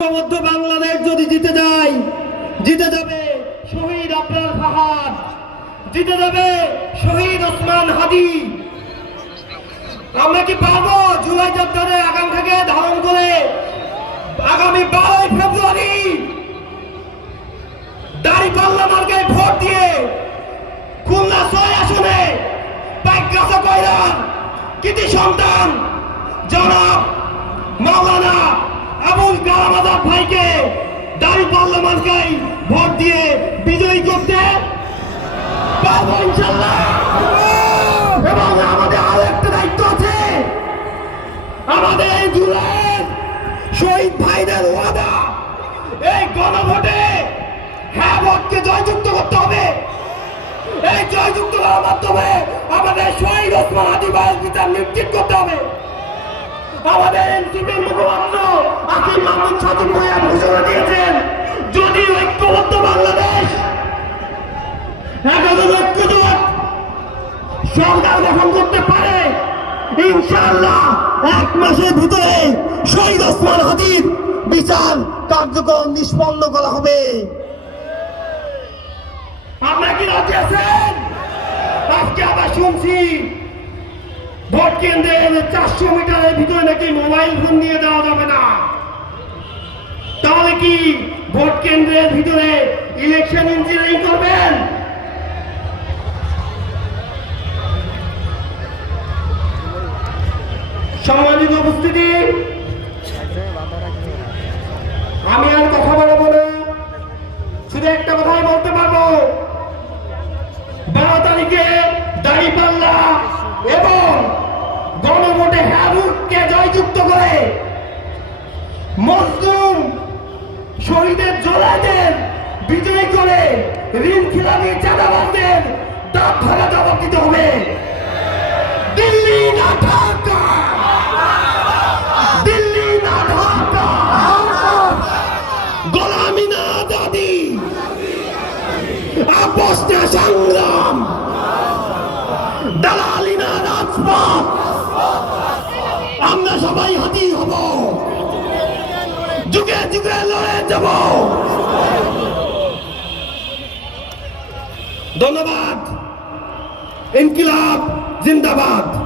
ঐক্যবদ্ধ বাংলাদেশ যদি জিতে যায়, জিতে যাবে শহীদ আবরার ফাহাদ। জিতে যাবে শহীদ ওসমান হাদি। আমরা কি পারব জুলাই যোদ্ধাদের আকাঙ্ক্ষাকে ধারণ করে আগামী বারোই ফেব্রুয়ারি দাড়ি পাল্লা মার্কে ভোট দিয়ে খুলনা ছয় আসনে পাইকাসা কয়লার কৃতি সন্তান জনাব মাওলানা আবুল কালাম আজাদ ভাইকে দাড়ি পাল্লা ভোট দিয়ে বিজয়ী করতে পারব ইনশাল্লাহ এবং আমাদের আরও একটা দায়িত্ব আছে। আমাদের এই জুলাই শহীদ ভাইদের ওয়াদা। এই গণভোটে হ্যাঁ ভোটকে জয়যুক্ত করতে হবে। এই জয়যুক্ত করার মাধ্যমে আমাদের শহীদ ওসমান ভাইয়ের বিচার নিশ্চিত করতে হবে। আমাদের এনসিপির মুখপাত্র আসিম মাহমুদ সাদিক ভাইয়া ঘোষণা দিয়েছেন, যদি ঐক্যবদ্ধ বাংলাদেশ, একাদশ ঐক্যজোট সরকার গঠন করতে পারে, ইনশাআল্লাহ এক মাসের ভিতরে শহীদ ওসমান হাদির বিচার কার্যক্রম নিষ্পন্ন করা হবে। আমরা কি রাজি আছেন? আজকে আবার শুনছি ভোট কেন্দ্রের চারশো মিটারের ভিতরে নাকি মোবাইল ফোন নিয়ে দেওয়া যাবে না? তাহলে কি ভোট কেন্দ্রের ভিতরে ইলেকশন ইঞ্জিনিয়ারিং করবেন? সম্মানিত উপস্থিতি, আমি আর কথা বলব না। শুধু একটা কথাই বলতে পারব। বারো তারিখে দাঁড়িপাল্লা এবং হ্যাবুককে জয়যুক্ত করে মজলুম শহীদের জোলাদের বিজয়ী করে ঋণ খিলাপি চাঁদাবাজদের দাঁত ভাঙা জবাব হবে। দিল্লি না ঢাকা! দিল্লি না ঢাকা! গোলামি না না সংগ্রাম দালালি না রাজপথ আমরা সবাই হাতি হব। যুগে যুগে লড়ে যাব। ধন্যবাদ। ইনকিলাব জিন্দাবাদ।